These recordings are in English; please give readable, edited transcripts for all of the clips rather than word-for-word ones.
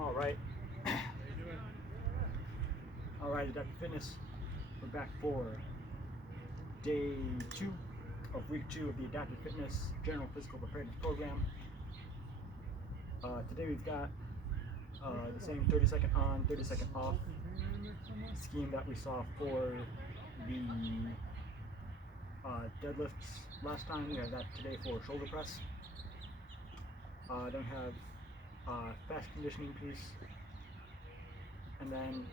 All right. All right, Adaptive Fitness. We're back for day 2 of week 2 of the Adaptive Fitness General Physical Preparedness Program. Today we've got the same 30-second on, 30-second off scheme that we saw for the deadlifts last time. We have that today for shoulder press. Then have fast conditioning piece, and then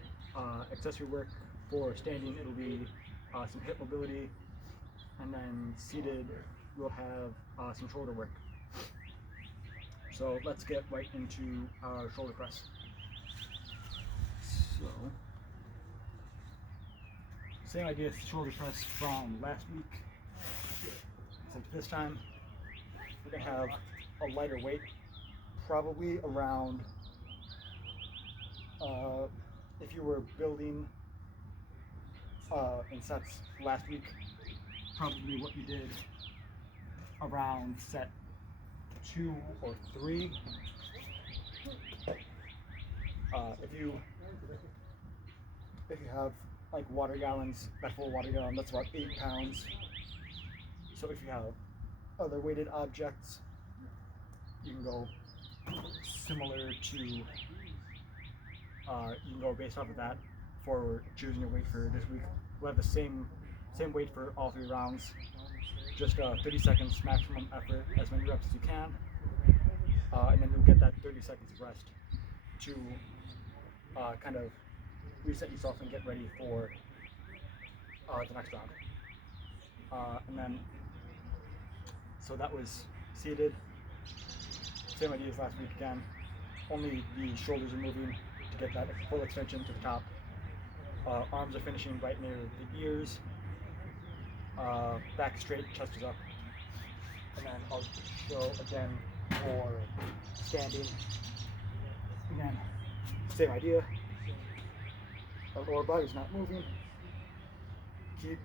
accessory work for standing. It'll be some hip mobility, and then seated we'll have some shoulder work. So let's get right into our shoulder press. So same idea as shoulder press from last week, except this time we're going to have a lighter weight, probably around, if you were building in sets last week, probably what you did around set 2 or 3. If you have like water gallons, that full water gallon, that's about 8 pounds. So if you have other weighted objects, you can go similar to, you can go based off of that for choosing your weight for this week. We'll have the same weight for all 3 rounds, just 30 seconds maximum effort, as many reps as you can, and then you'll get that 30 seconds of rest to kind of reset yourself and get ready for the next round. And then, so that was seated. Same idea as last week again, only the shoulders are moving to get that full extension to the top. Arms are finishing right near the ears. Back straight, chest is up. And then I'll show again for standing. Again, same idea. Our lower body's not moving. Keep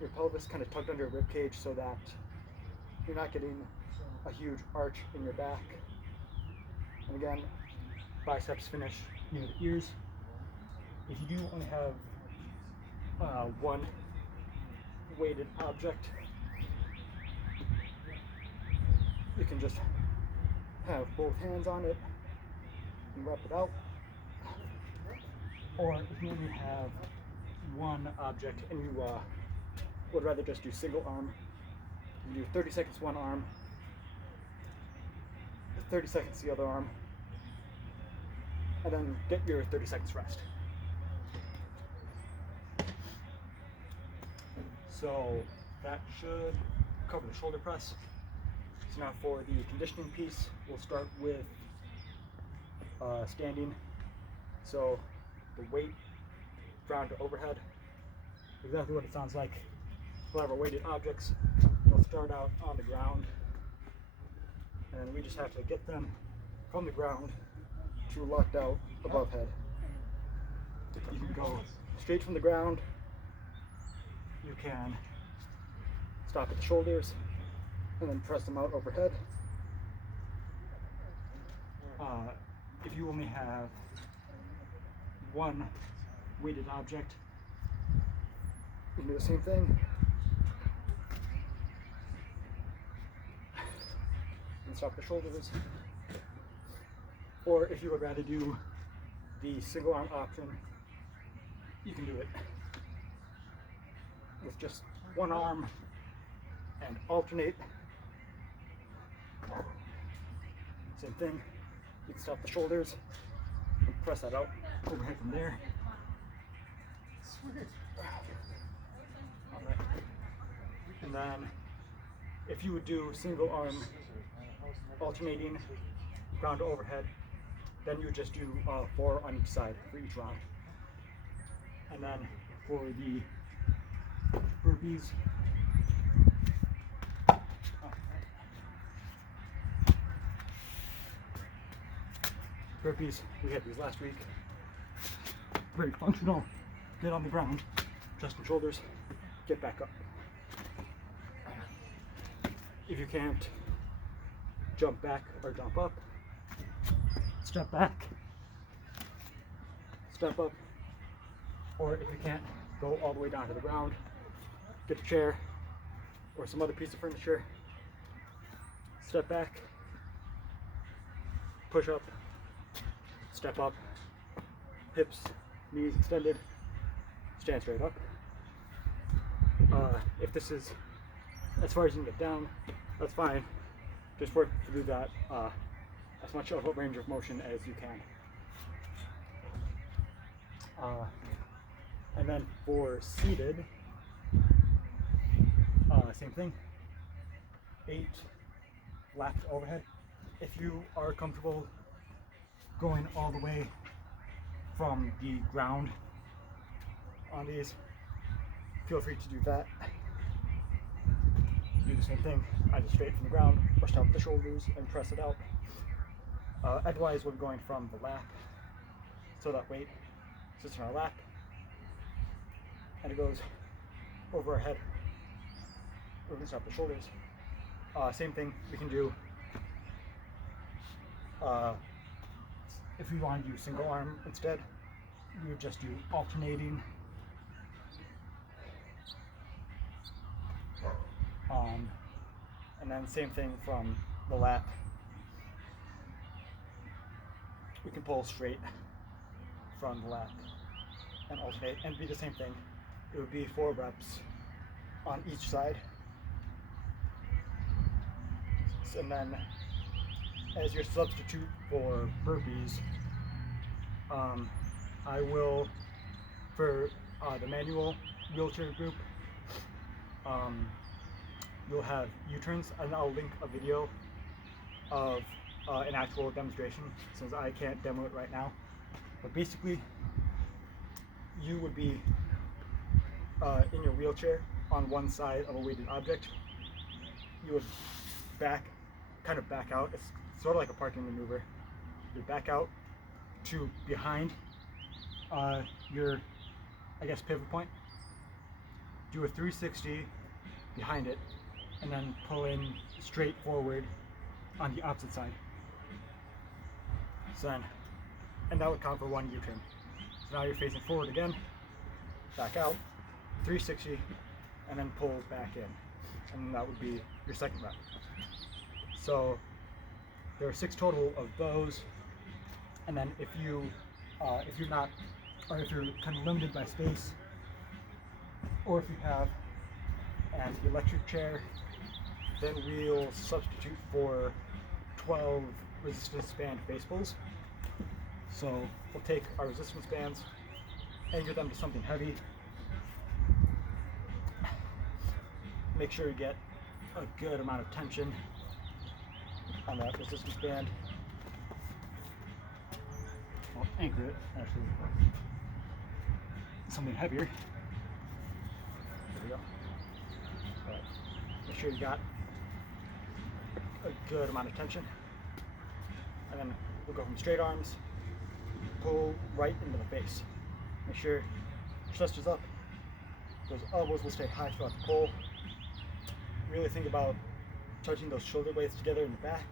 your pelvis kind of tucked under your rib cage so that you're not getting a huge arch in your back. And again, biceps finish near the ears. If you do only have one weighted object, you can just have both hands on it and rep it out. Or if you only have one object and you would rather just do single arm, you do 30 seconds one arm, 30 seconds the other arm, and then get your 30 seconds rest. So that should cover the shoulder press. So now for the conditioning piece, we'll start with standing. So the weight ground to overhead, exactly what it sounds like. We'll have our weighted objects. We'll start out on the ground, and we just have to get them from the ground to locked out above head. You can go straight from the ground. You can stop at the shoulders and then press them out overhead. If you only have one weighted object, you can do the same thing. And stop the shoulders. Or if you would rather do the single arm option, you can do it with just one arm and alternate. Same thing. You can stop the shoulders and press that out overhead from there. Sweet. All right. And then if you would do single arm alternating ground to overhead, then you would just do 4 on each side for each round. And then for the burpees, we had these last week. Very functional. Get on the ground, chest and shoulders, get back up. If you can't jump back or jump up, step back, step up, or if you can't go all the way down to the ground, get a chair or some other piece of furniture, step back, push up, step up, hips, knees extended, stand straight up. If this is as far as you can get down, that's fine. Just work through that as much of a range of motion as you can. And then for seated, same thing, 8 laps overhead. If you are comfortable going all the way from the ground on these, feel free to do that. Do the same thing, either straight from the ground, or stop the shoulders and press it out. Otherwise, we're going from the lap, so that weight sits in our lap, and it goes over our head. We're going to stop the shoulders. Same thing we can do if we want to do single arm instead. We would just do alternating. And then same thing from the lap. We can pull straight from the lap and alternate and be the same thing. It would be 4 reps on each side. And then as your substitute for burpees, I will, for the manual wheelchair group, you'll have U-turns, and I'll link a video of an actual demonstration since I can't demo it right now. But basically, you would be in your wheelchair on one side of a weighted object. You would kind of back out. It's sort of like a parking maneuver. You back out to behind your, I guess, pivot point. Do a 360 behind it, and then pull in straight forward on the opposite side. So then, and that would count for 1 U-turn. So now you're facing forward again, back out, 360, and then pull back in. And that would be your second rep. So there are 6 total of those. And then if you're not, or if you're kind of limited by space, or if you have an electric chair, then we'll substitute for 12 resistance band face pulls. So we'll take our resistance bands, anchor them to something heavy. Make sure you get a good amount of tension on that resistance band. I'll anchor it, actually, something heavier. There we go. Right. Make sure you got a good amount of tension. And then we'll go from straight arms, pull right into the face. Make sure your chest is up. Those elbows will stay high throughout the pull. Really think about touching those shoulder blades together in the back.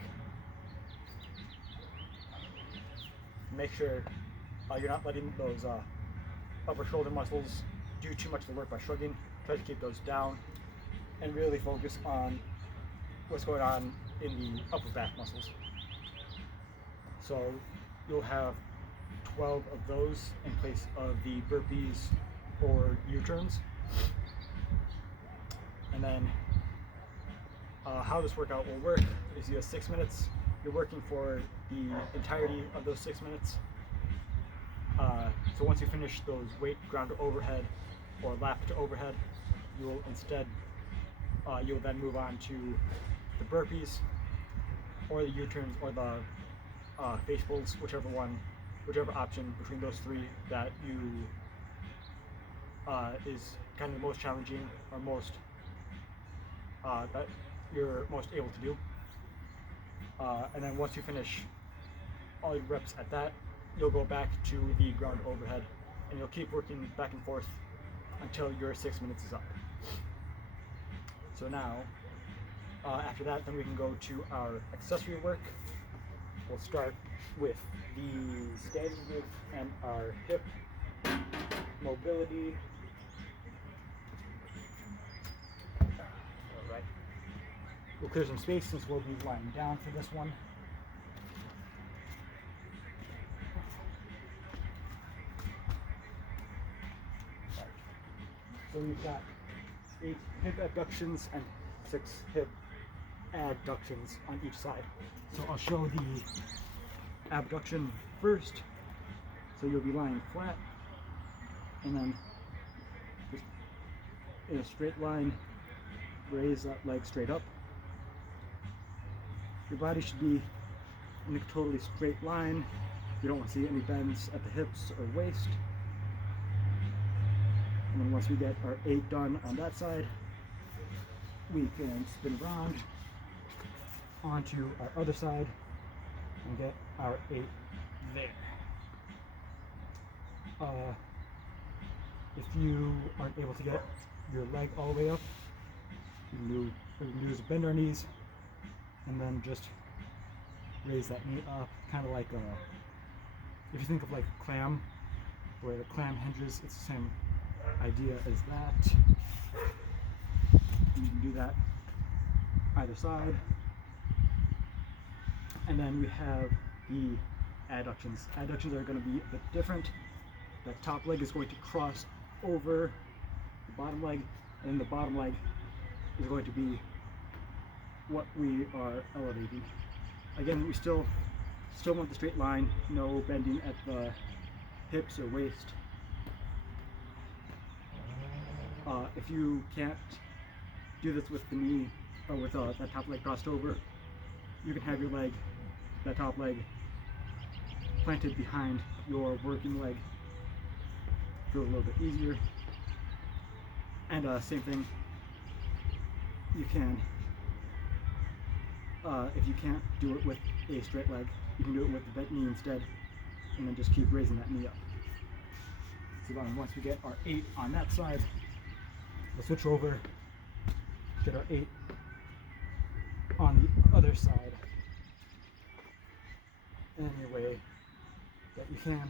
Make sure you're not letting those upper shoulder muscles do too much of the work by shrugging. Try to keep those down and really focus on what's going on in the upper back muscles. So you'll have 12 of those in place of the burpees or U-turns. And then how this workout will work is you have 6 minutes. You're working for the entirety of those 6 minutes. So once you finish those weight ground to overhead or lap to overhead, you'll then move on to the burpees or the U-turns or the face pulls, whichever option between those 3 that you is kind of the most challenging or most that you're most able to do. And then once you finish all your reps at that, you'll go back to the ground overhead, and you'll keep working back and forth until your 6 minutes is up. So now, after that, then we can go to our accessory work, we'll start with the standing grip and our hip mobility. Alright. We'll clear some space since we'll be lying down for this one. So we've got 8 hip abductions and 6 hip adductions on each side. So I'll show the abduction first. So you'll be lying flat and then just in a straight line, raise that leg straight up. Your body should be in a totally straight line. You don't want to see any bends at the hips or waist. And then once we get our 8 done on that side, we can spin around onto our other side and get our 8 there. If you aren't able to get your leg all the way up, you can do is bend our knees and then just raise that knee up, kind of like if you think of like a clam, where the clam hinges, it's the same idea as that. You can do that either side. And then we have the adductions. Adductions are going to be a bit different. The top leg is going to cross over the bottom leg, and the bottom leg is going to be what we are elevating. Again, we still want the straight line, no bending at the hips or waist. If you can't do this with the knee or with that top leg crossed over, you can have your leg, that top leg, planted behind your working leg. Feels a little bit easier. And same thing, you can, if you can't do it with a straight leg, you can do it with the bent knee instead, and then just keep raising that knee up. So then once we get our 8 on that side, we'll switch over, get our 8 on the other side, any way that you can,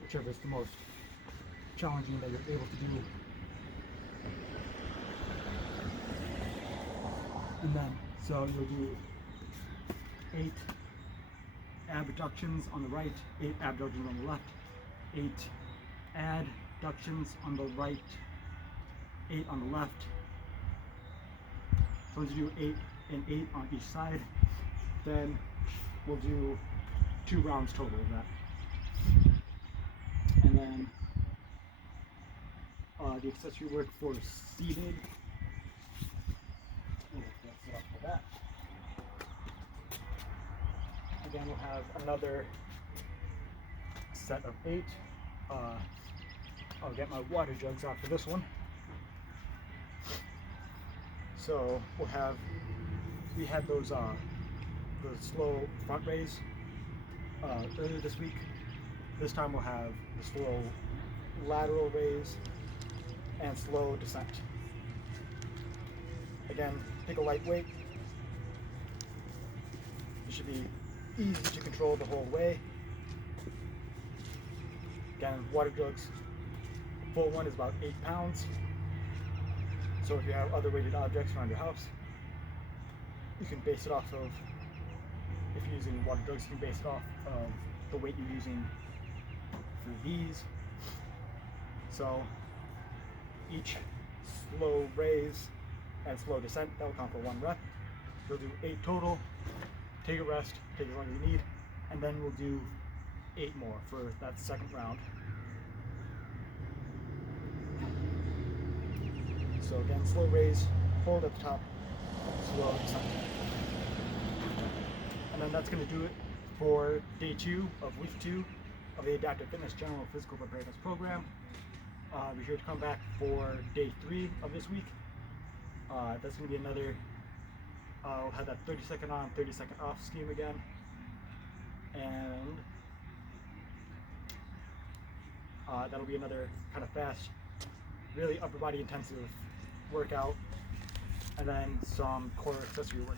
whichever is the most challenging that you're able to do. And then, so you'll do 8 abductions on the right, 8 abductions on the left, 8 adductions on the right, 8 on the left. So once you do 8 and 8 on each side, then we'll do 2 rounds total of that. And then the accessory work for seated, we'll set up for that. Again, we'll have another set of 8. I'll get my water jugs out for this one. So we had those slow front raise earlier this week. This time we'll have the slow lateral raise and slow descent. Again, pick a light weight. It should be easy to control the whole way. Again, water jugs, full one is about 8 pounds. So if you have other weighted objects around your house, you can base it off of, if you're using water jugs, you can base it off of the weight you're using for these. So each slow raise and slow descent, that will count for 1 rep. You'll do 8 total, take a rest, take as long as you need, and then we'll do 8 more for that second round. So again, slow raise, hold at the top, slow descent. And then that's going to do it for day 2 of week 2 of the Adaptive Fitness General Physical Preparedness Program. Be sure to come back for day 3 of this week. That's going to be another, we'll have that 30-second on, 30-second off scheme again. And that'll be another kind of fast, really upper body intensive workout, and then some core accessory work.